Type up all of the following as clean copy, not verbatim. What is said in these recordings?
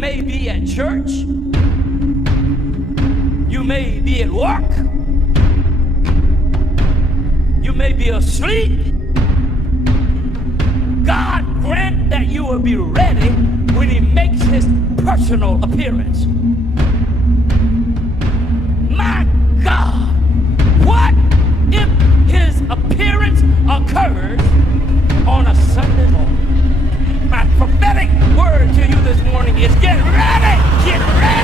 may be at church. You may be at work. You may be asleep. God grant that you will be ready when he makes his personal appearance. My God, what if his appearance occurs on a Sunday morning? My prophetic word to you this morning is get ready! Get ready!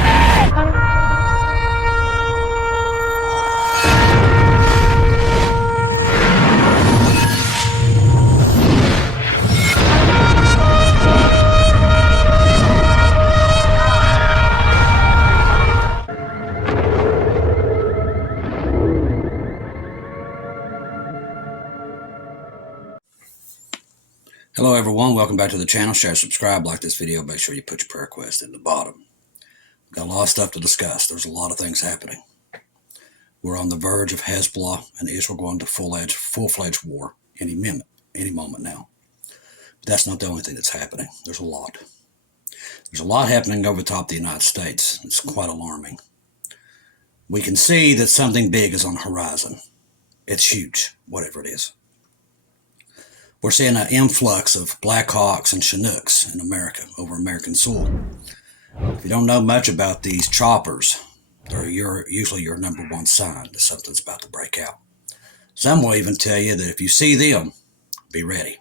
Hello everyone, welcome back to the channel. Share, subscribe, like this video. Make sure you put your prayer request in the bottom. We've got a lot of stuff to discuss. There's a lot of things happening. We're on the verge of Hezbollah and Israel going to full-fledged war any moment now. But that's not the only thing that's happening. There's a lot. There's a lot happening over the top of the United States. It's quite alarming. We can see that something big is on the horizon. It's huge, whatever it is. We're seeing an influx of Black Hawks and Chinooks in America, over American soil. If you don't know much about these choppers, they're usually your number one sign that something's about to break out. Some will even tell you that if you see them, be ready.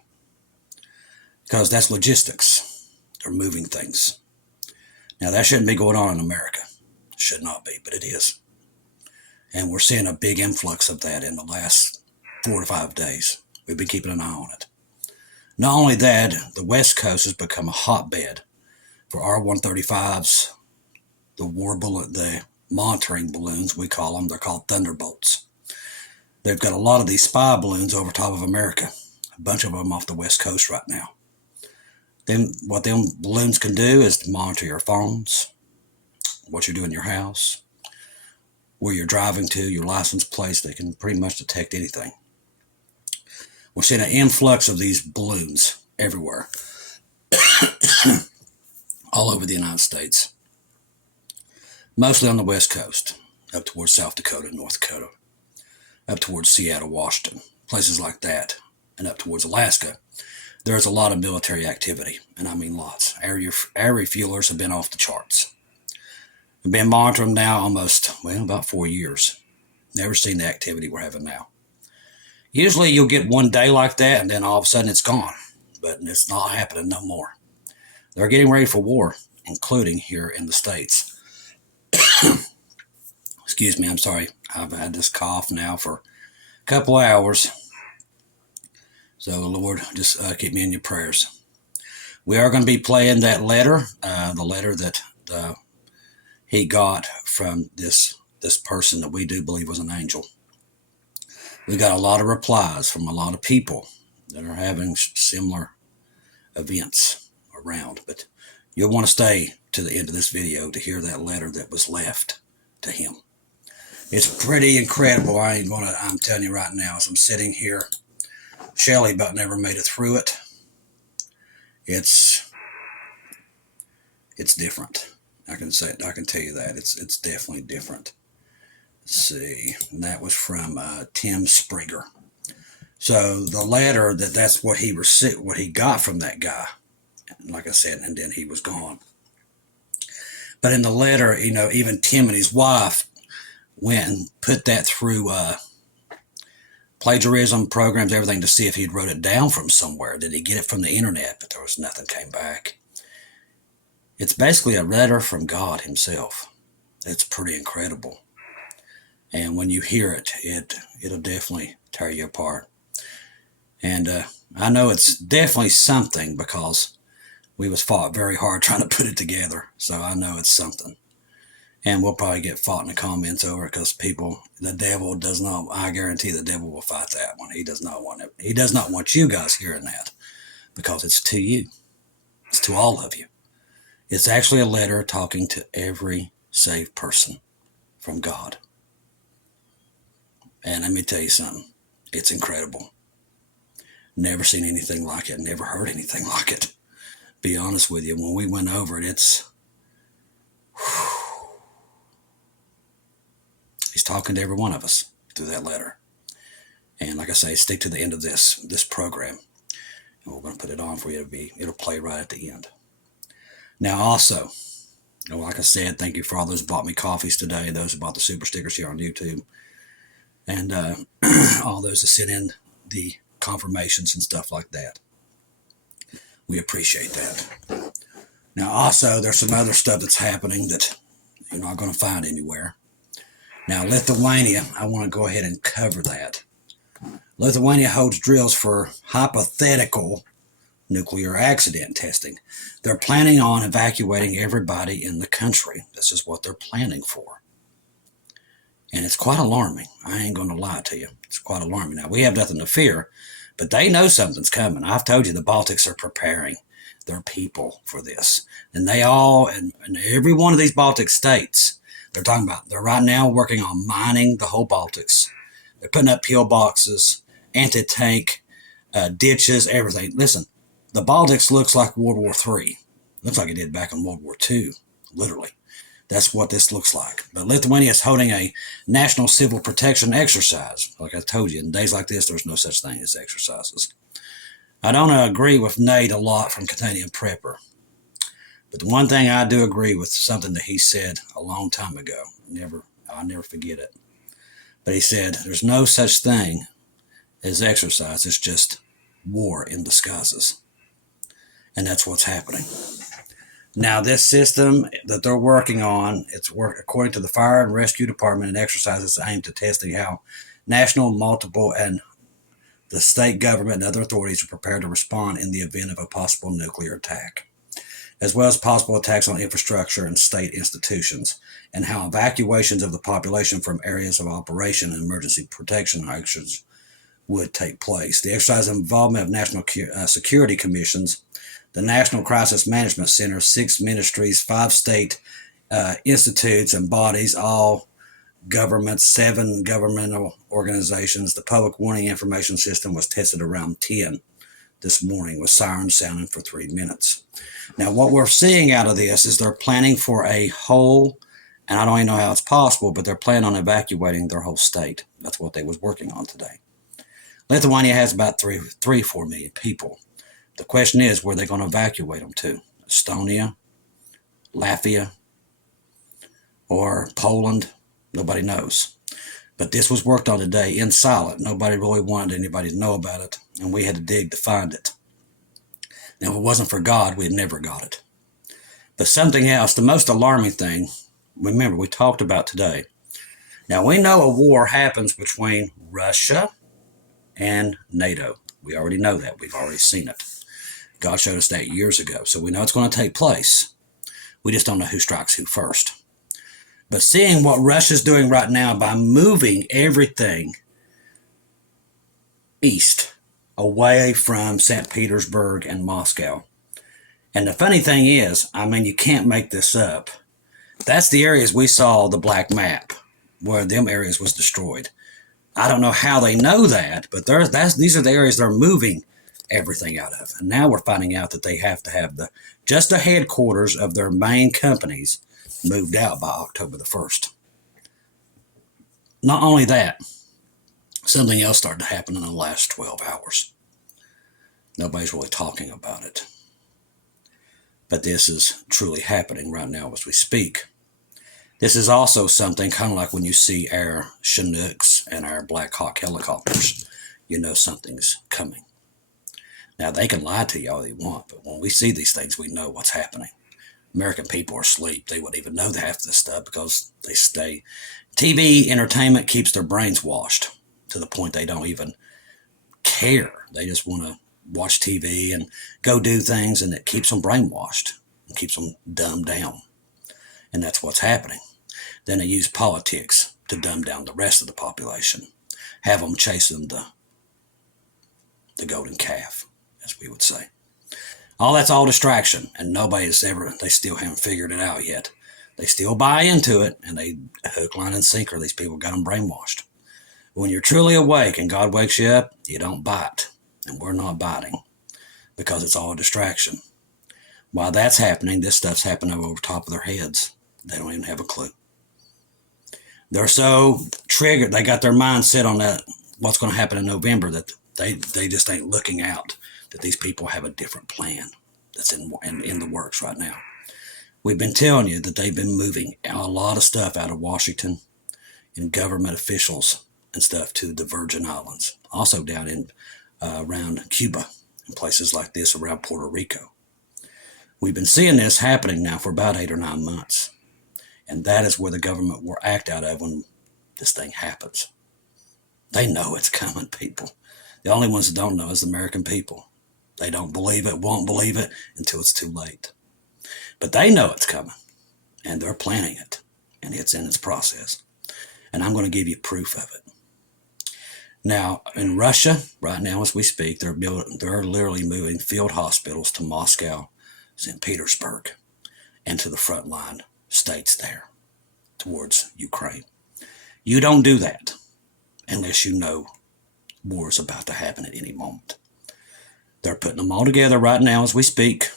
Because that's logistics. They're moving things. Now that shouldn't be going on in America. It should not be, but it is. And we're seeing a big influx of that in the last 4 to 5 days. We've been keeping an eye on it. Not only that, the West Coast has become a hotbed for R-135s, the monitoring balloons, we call them. They're called Thunderbolts. They've got a lot of these spy balloons over top of America, a bunch of them off the West Coast right now. Then what them balloons can do is to monitor your phones, what you do in your house, where you're driving to, your license plates. They can pretty much detect anything. We're seeing an influx of these balloons everywhere, all over the United States. Mostly on the West Coast, up towards South Dakota, North Dakota, up towards Seattle, Washington, places like that, and up towards Alaska. There's a lot of military activity, and I mean lots. Air refuelers have been off the charts. We've been monitoring them now about 4 years. Never seen the activity we're having now. Usually you'll get one day like that and then all of a sudden it's gone. But it's not happening no more. They're getting ready for war, including here in the States. Excuse me, I'm sorry. I've had this cough now for a couple hours. So Lord, just keep me in your prayers. We are going to be playing that letter, the letter that he got from this person that we do believe was an angel. We got a lot of replies from a lot of people that are having similar events around, but you'll want to stay to the end of this video to hear that letter that was left to him. It's pretty incredible. I'm telling you right now, as I'm sitting here, Shelley about never made it through it. It's different. I can tell you that. It's definitely different. Let's see, and that was from Tim Springer. So the letter, that's what he got from that guy. Like I said, and then he was gone. But in the letter, even Tim and his wife went and put that through plagiarism programs, everything, to see if he'd wrote it down from somewhere. Did he get it from the internet? But there was nothing came back. It's basically a letter from God himself. It's pretty incredible. And when you hear it, it'll definitely tear you apart. And I know it's definitely something because we was fought very hard trying to put it together. So I know it's something. And we'll probably get fought in the comments over it because the devil does not, I guarantee the devil will fight that one. He does not want it. He does not want you guys hearing that because it's to you. It's to all of you. It's actually a letter talking to every saved person from God. And let me tell you something. It's incredible. Never seen anything like it. Never heard anything like it. Be honest with you. When we went over it, He's talking to every one of us through that letter. And like I say, stick to the end of this program. And we're going to put it on for you. It'll play right at the end. Now also, like I said, thank you for all those who bought me coffees today, those who bought the super stickers here on YouTube, and all those that sent in the confirmations and stuff like that. We appreciate that. Now also, there's some other stuff that's happening that you're not going to find anywhere. Now Lithuania, I want to go ahead and cover that. Lithuania holds drills for hypothetical nuclear accident testing. They're planning on evacuating everybody in the country. This is what they're planning for. And it's quite alarming. I ain't going to lie to you. It's quite alarming. Now, we have nothing to fear, but they know something's coming. I've told you the Baltics are preparing their people for this. And they all, and every one of these Baltic states, they're talking about, they're right now working on mining the whole Baltics. They're putting up P.O.Boxes, anti-tank, ditches, everything. Listen, the Baltics looks like World War III. Looks like it did back in World War II, literally. That's what this looks like. But Lithuania is holding a national civil protection exercise. Like I told you, in days like this, there's no such thing as exercises. I don't agree with Nate a lot from Canadian Prepper. But the one thing I do agree with, something that he said a long time ago. I'll never forget it. But he said, there's no such thing as exercise. It's just war in disguises. And that's what's happening. Now, this system that they're working on, according to the Fire and Rescue Department, and exercises aimed at testing how national, multiple, and the state government and other authorities are prepared to respond in the event of a possible nuclear attack, as well as possible attacks on infrastructure and state institutions, and how evacuations of the population from areas of operation and emergency protection actions would take place. The exercise involvement of national security commissions, the National Crisis Management Center, 6 ministries, 5 state institutes and bodies, all governments, 7 governmental organizations. The public warning information system was tested around 10 this morning with sirens sounding for 3 minutes. Now, what we're seeing out of this is they're planning for a whole, and I don't even know how it's possible, but they're planning on evacuating their whole state. That's what they was working on today. Lithuania has about 4 million people. The question is, where are they going to evacuate them to? Estonia, Latvia, or Poland? Nobody knows. But this was worked on today in silent. Nobody really wanted anybody to know about it, and we had to dig to find it. Now, if it wasn't for God, we'd never got it. But something else, the most alarming thing, remember, we talked about today. Now, we know a war happens between Russia and NATO. We already know that. We've already seen it. God showed us that years ago. So we know it's going to take place. We just don't know who strikes who first. But seeing what Russia's doing right now by moving everything east, away from St. Petersburg and Moscow. And the funny thing is, I mean, you can't make this up. That's the areas we saw the black map, where them areas was destroyed. I don't know how they know that, but these are the areas they're moving everything out of. And now we're finding out that they have to have just the headquarters of their main companies moved out by October the 1st. Not only that, something else started to happen in the last 12 hours. Nobody's really talking about it. But this is truly happening right now as we speak. This is also something kind of like when you see our Chinooks and our Black Hawk helicopters, you know something's coming. Now, they can lie to you all they want, but when we see these things, we know what's happening. American people are asleep. They wouldn't even know half this stuff because they stay. TV entertainment keeps their brains washed to the point they don't even care. They just want to watch TV and go do things, and it keeps them brainwashed and keeps them dumbed down. And that's what's happening. Then they use politics to dumb down the rest of the population, have them chasing the golden calf, as we would say. That's all distraction, and they still haven't figured it out yet. They still buy into it, and they hook, line, and sinker. These people got them brainwashed. When you're truly awake and God wakes you up, you don't bite, and we're not biting because it's all a distraction. While that's happening, this stuff's happening over top of their heads. They don't even have a clue. They're so triggered. They got their mind set on that, what's going to happen in November, that they just ain't looking out, that these people have a different plan that's in the works right now. We've been telling you that they've been moving a lot of stuff out of Washington and government officials and stuff to the Virgin Islands, also down in around Cuba and places like this around Puerto Rico. We've been seeing this happening now for about 8 or 9 months. And that is where the government will act out of when this thing happens. They know it's coming, people. The only ones that don't know is the American people. They don't believe it, won't believe it until it's too late. But they know it's coming, and they're planning it, and it's in its process. And I'm going to give you proof of it. Now, in Russia, right now as we speak, they're literally moving field hospitals to Moscow, St. Petersburg, and to the front line states there towards Ukraine. You don't do that unless you know war is about to happen at any moment. They're putting them all together right now as we speak.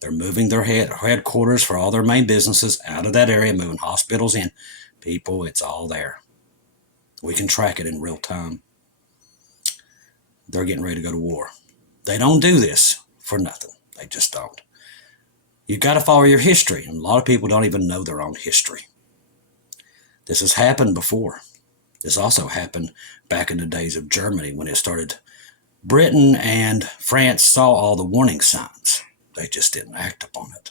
They're moving their headquarters for all their main businesses out of that area, moving hospitals in. People, it's all there. We can track it in real time. They're getting ready to go to war. They don't do this for nothing. They just don't. You've got to follow your history, and a lot of people don't even know their own history. This has happened before. This also happened back in the days of Germany when it started. Britain and France saw all the warning signs. They just didn't act upon it.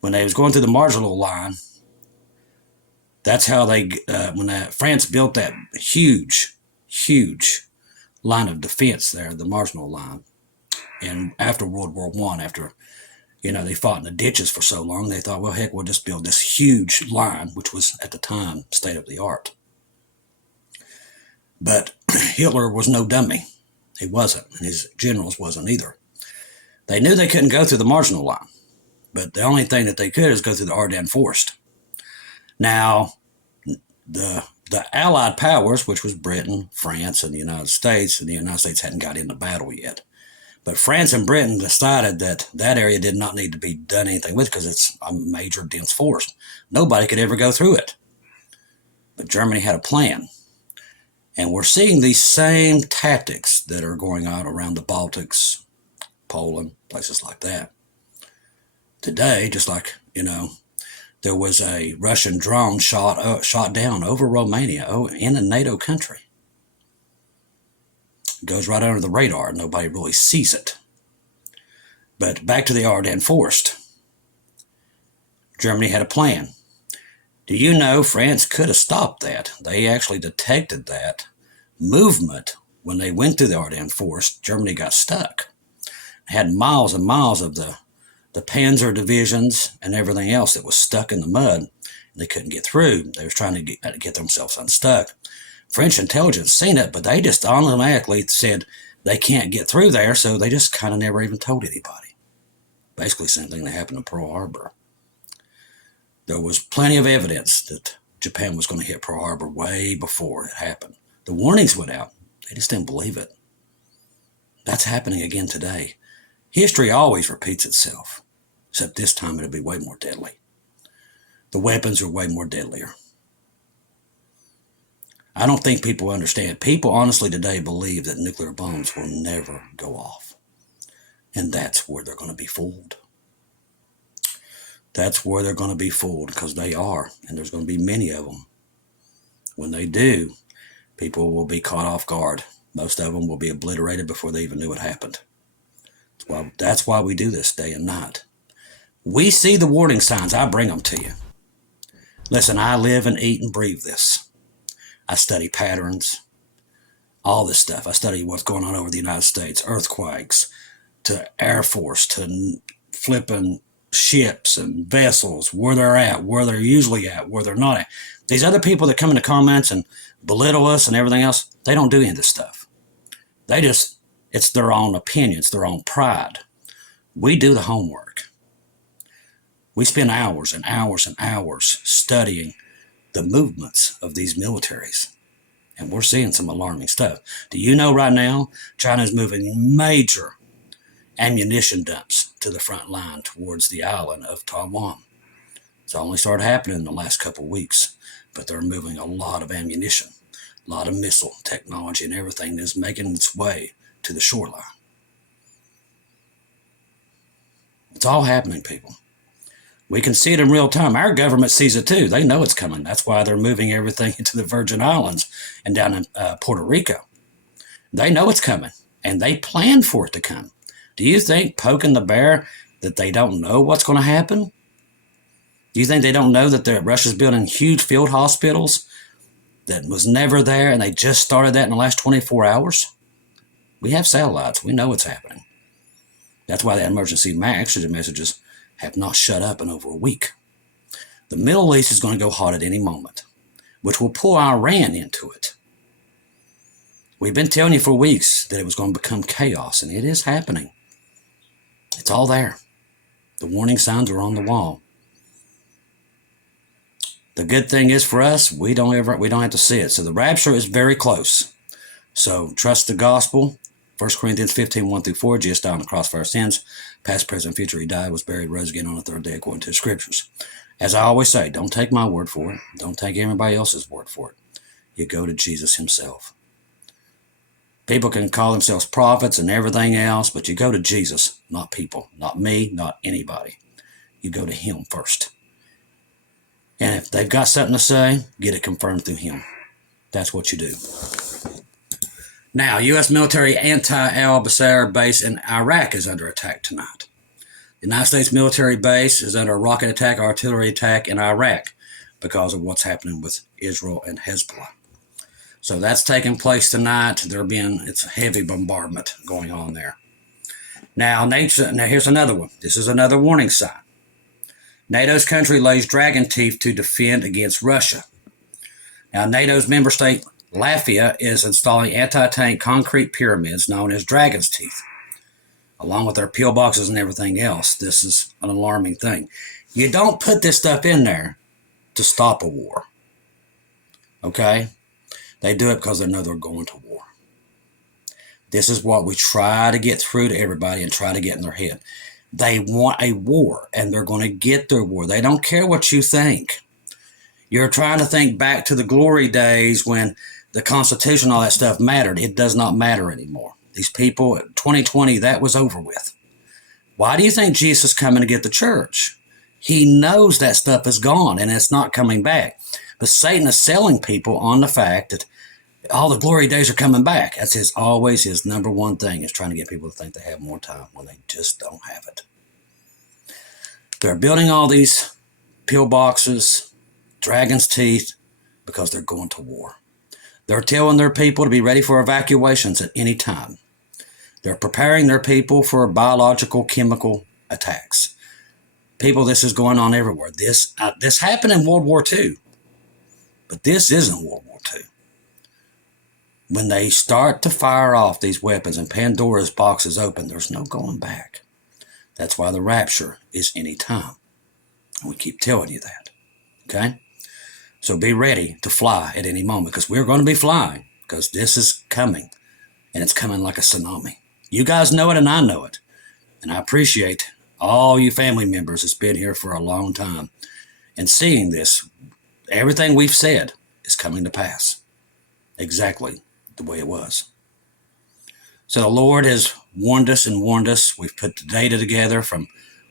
When they was going through the marginal line, that's how they, when France built that huge line of defense there, the marginal line. And after World War I, after, they fought in the ditches for so long, they thought, well, heck, we'll just build this huge line, which was at the time state of the art. But Hitler was no dummy. He wasn't, and his generals wasn't either. They knew they couldn't go through the marginal line, but the only thing that they could is go through the Ardennes Forest. Now, the Allied powers, which was Britain, France, and the United States hadn't got into battle yet. But France and Britain decided that that area did not need to be done anything with because it's a major dense forest. Nobody could ever go through it. But Germany had a plan. And we're seeing these same tactics that are going on around the Baltics, Poland, places like that. Today, just like, there was a Russian drone shot down over Romania, in a NATO country. It goes right under the radar. Nobody really sees it. But back to the Ardennes Forest. Germany had a plan. Do you know France could have stopped that? They actually detected that movement when they went through the Ardennes Forest. Germany got stuck. They had miles and miles of the Panzer divisions and everything else that was stuck in the mud. And they couldn't get through. They were trying to get themselves unstuck. French intelligence seen it, but they just automatically said they can't get through there, so they just kind of never even told anybody. Basically, same thing that happened in Pearl Harbor. There was plenty of evidence that Japan was going to hit Pearl Harbor way before it happened. The warnings went out. They just didn't believe it. That's happening again today. History always repeats itself, except this time it'll be way more deadly. The weapons are way more deadlier. I don't think people understand. People honestly today believe that nuclear bombs will never go off. And that's where they're going to be fooled. That's where they're going to be fooled, because they are. And there's going to be many of them. When they do, people will be caught off guard. Most of them will be obliterated before they even knew it happened. That's why we do this day and night. We see the warning signs. I bring them to you. Listen, I live and eat and breathe this. I study patterns, all this stuff. I study what's going on over the United States, earthquakes, to Air Force, to flipping ships and vessels, where they're at, where they're usually at, where they're not at. These other people that come in the comments and belittle us and everything else, they don't do any of this stuff. It's their own opinions, their own pride. We do the homework. We spend hours and hours and hours studying the movements of these militaries. And we're seeing some alarming stuff. Do you know right now, China's moving major ammunition dumps to the front line towards the island of Taiwan. It's only started happening in the last couple of weeks, but they're moving a lot of ammunition, a lot of missile technology and everything is making its way to the shoreline. It's all happening, people. We can see it in real time. Our government sees it too. They know it's coming. That's why they're moving everything into the Virgin Islands and down in Puerto Rico. They know it's coming, and they plan for it to come. Do you think, poking the bear, that they don't know what's going to happen? Do you think they don't know that Russia's building huge field hospitals that was never there, and they just started that in the last 24 hours? We have satellites. We know what's happening. That's why the emergency oxygen messages have not shut up in over a week. The Middle East is going to go hot at any moment, which will pull Iran into it. We've been telling you for weeks that it was going to become chaos, and it is happening. It's all there. The warning signs are on the wall. The good thing is for us, we don't have to see it. So the rapture is very close. So trust the gospel. 1 Corinthians 15, 1-4, Jesus died on the cross for our sins. Past, present, future, he died, was buried, rose again on the third day according to the scriptures. As I always say, don't take my word for it. Don't take anybody else's word for it. You go to Jesus himself. People can call themselves prophets and everything else, but you go to Jesus, not people, not me, not anybody. You go to him first. And if they've got something to say, get it confirmed through him. That's what you do. Now, U.S. military anti-al-Basar base in Iraq is under attack tonight. The United States military base is under a rocket attack, artillery attack in Iraq because of what's happening with Israel and Hezbollah. So that's taking place tonight. It's a heavy bombardment going on there. Now here's another one. This is another warning sign. NATO's country lays dragon teeth to defend against Russia. Now, NATO's member state Latvia is installing anti-tank concrete pyramids known as dragon's teeth, along with their P.O.Boxes and everything else. This is an alarming thing. You don't put this stuff in there to stop a war. Okay? They do it because they know they're going to war. This is what we try to get through to everybody and try to get in their head. They want a war, and they're going to get their war. They don't care what you think. You're trying to think back to the glory days when the Constitution and all that stuff mattered. It does not matter anymore. These people, 2020, that was over with. Why do you think Jesus is coming to get the church? He knows that stuff is gone, and it's not coming back. But Satan is selling people on the fact that all the glory days are coming back. That's always his number one thing, is trying to get people to think they have more time when they just don't have it. They're building all these pillboxes, dragon's teeth, because they're going to war. They're telling their people to be ready for evacuations at any time. They're preparing their people for biological, chemical attacks. People, this is going on everywhere. This happened in World War II, but this isn't World War II. When they start to fire off these weapons and Pandora's box is open, there's no going back. That's why the rapture is any time. And we keep telling you that. Okay? So be ready to fly at any moment, because we're going to be flying, because this is coming, and it's coming like a tsunami. You guys know it, and I know it. And I appreciate all you family members that's been here for a long time and seeing this. Everything we've said is coming to pass exactly the way it was. So the Lord has warned us and warned us. We've put the data together from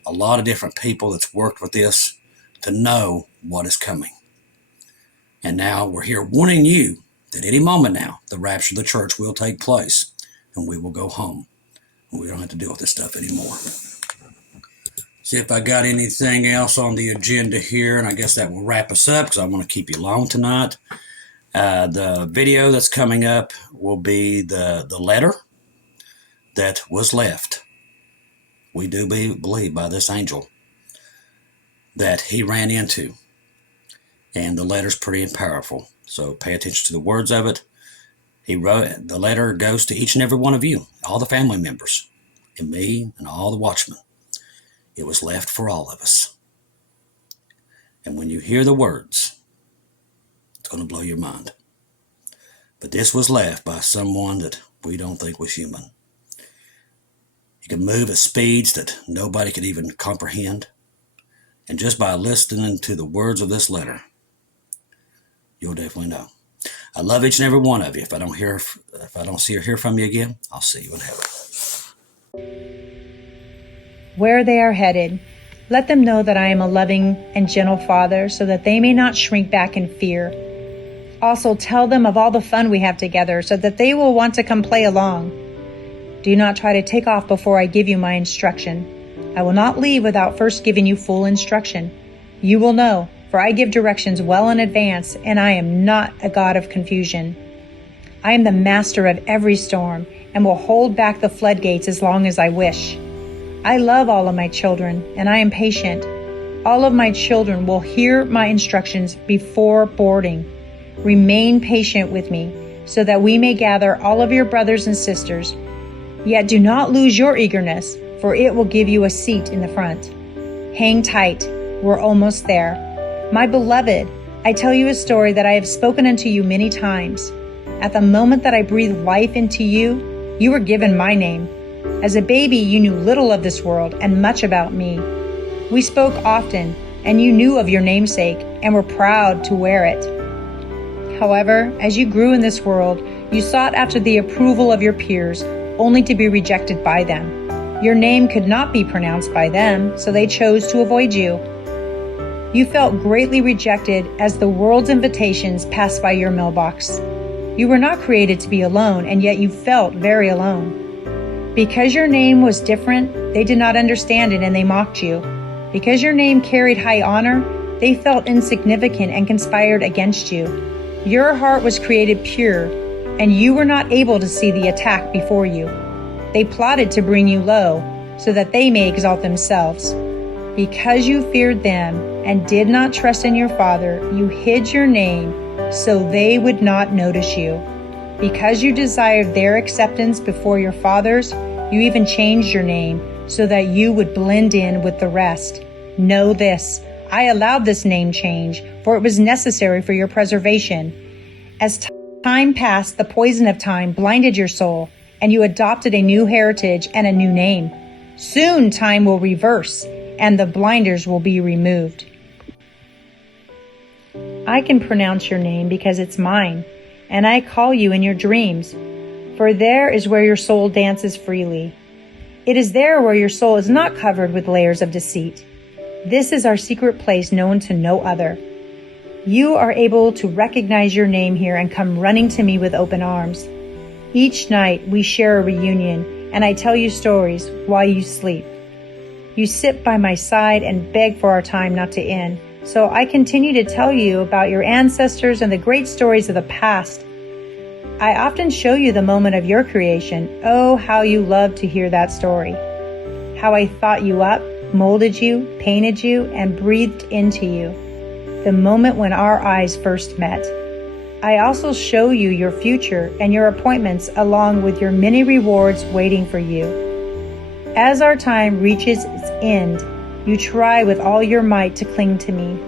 a lot of different people that's worked with this to know what is coming. And now we're here warning you that any moment now, the rapture of the church will take place, and we will go home. And we don't have to deal with this stuff anymore. See if I got anything else on the agenda here, and I guess that will wrap us up, because I want to keep you long tonight. The video that's coming up will be the letter that was left. We do believe by this angel that he ran into. And the letter's pretty powerful. So pay attention to the words of it. He wrote, the letter goes to each and every one of you, all the family members, and me, and all the watchmen. It was left for all of us. And when you hear the words, it's going to blow your mind. But this was left by someone that we don't think was human. He could move at speeds that nobody could even comprehend. And just by listening to the words of this letter, you'll definitely know. I love each and every one of you. If I don't see or hear from you again, I'll see you in heaven. Where they are headed, let them know that I am a loving and gentle Father, so that they may not shrink back in fear. Also tell them of all the fun we have together, so that they will want to come play along. Do not try to take off before I give you my instruction. I will not leave without first giving you full instruction. You will know, for I give directions well in advance, and I am not a God of confusion. I am the master of every storm, and will hold back the floodgates as long as I wish. I love all of my children, and I am patient. All of my children will hear my instructions before boarding. Remain patient with me, so that we may gather all of your brothers and sisters. Yet do not lose your eagerness, for it will give you a seat in the front. Hang tight, we're almost there. My beloved, I tell you a story that I have spoken unto you many times. At the moment that I breathed life into you, you were given my name. As a baby, you knew little of this world and much about me. We spoke often, and you knew of your namesake and were proud to wear it. However, as you grew in this world, you sought after the approval of your peers, only to be rejected by them. Your name could not be pronounced by them, so they chose to avoid you. You felt greatly rejected as the world's invitations passed by your mailbox. You were not created to be alone, and yet you felt very alone. Because your name was different, they did not understand it and they mocked you. Because your name carried high honor, they felt insignificant and conspired against you. Your heart was created pure, and you were not able to see the attack before you. They plotted to bring you low, so that they may exalt themselves. Because you feared them and did not trust in your Father, you hid your name so they would not notice you. Because you desired their acceptance before your fathers, you even changed your name so that you would blend in with the rest. Know this, I allowed this name change, for it was necessary for your preservation. As time passed, the poison of time blinded your soul, and you adopted a new heritage and a new name. Soon time will reverse, and the blinders will be removed. I can pronounce your name because it's mine, and I call you in your dreams, for there is where your soul dances freely. It is there where your soul is not covered with layers of deceit. This is our secret place known to no other. You are able to recognize your name here and come running to me with open arms. Each night we share a reunion, and I tell you stories while you sleep. You sit by my side and beg for our time not to end, so I continue to tell you about your ancestors and the great stories of the past. I often show you the moment of your creation. Oh, how you love to hear that story. How I thought you up, molded you, painted you, and breathed into you. The moment when our eyes first met. I also show you your future and your appointments along with your many rewards waiting for you. As our time reaches its end, you try with all your might to cling to me.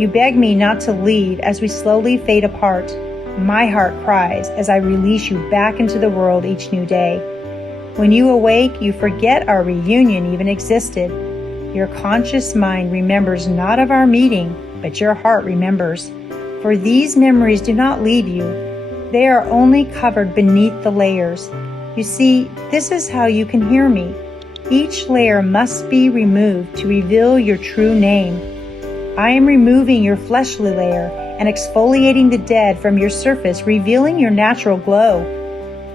You beg me not to leave as we slowly fade apart. My heart cries as I release you back into the world each new day. When you awake, you forget our reunion even existed. Your conscious mind remembers not of our meeting, but your heart remembers. For these memories do not leave you. They are only covered beneath the layers. You see, this is how you can hear me. Each layer must be removed to reveal your true name. I am removing your fleshly layer and exfoliating the dead from your surface, revealing your natural glow.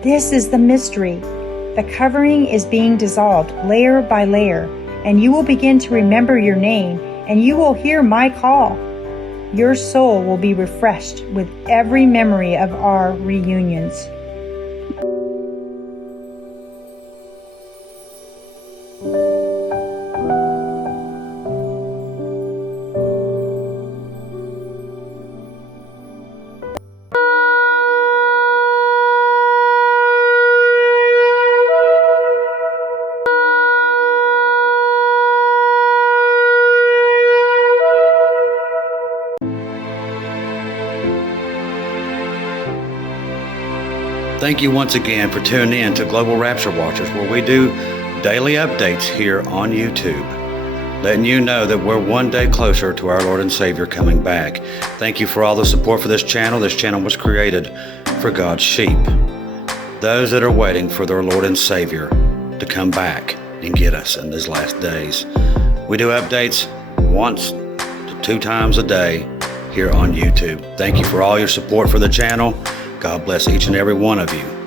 This is the mystery. The covering is being dissolved layer by layer, and you will begin to remember your name, and you will hear my call. Your soul will be refreshed with every memory of our reunions. Thank you once again for tuning in to Global Rapture Watchers, where we do daily updates here on YouTube. letting you know that we're one day closer to our Lord and Savior coming back. Thank you for all the support for this channel. This channel was created for God's sheep, those that are waiting for their Lord and Savior to come back and get us in these last days. We do updates once to 2 times a day here on YouTube. Thank you for all your support for the channel. God bless each and every one of you.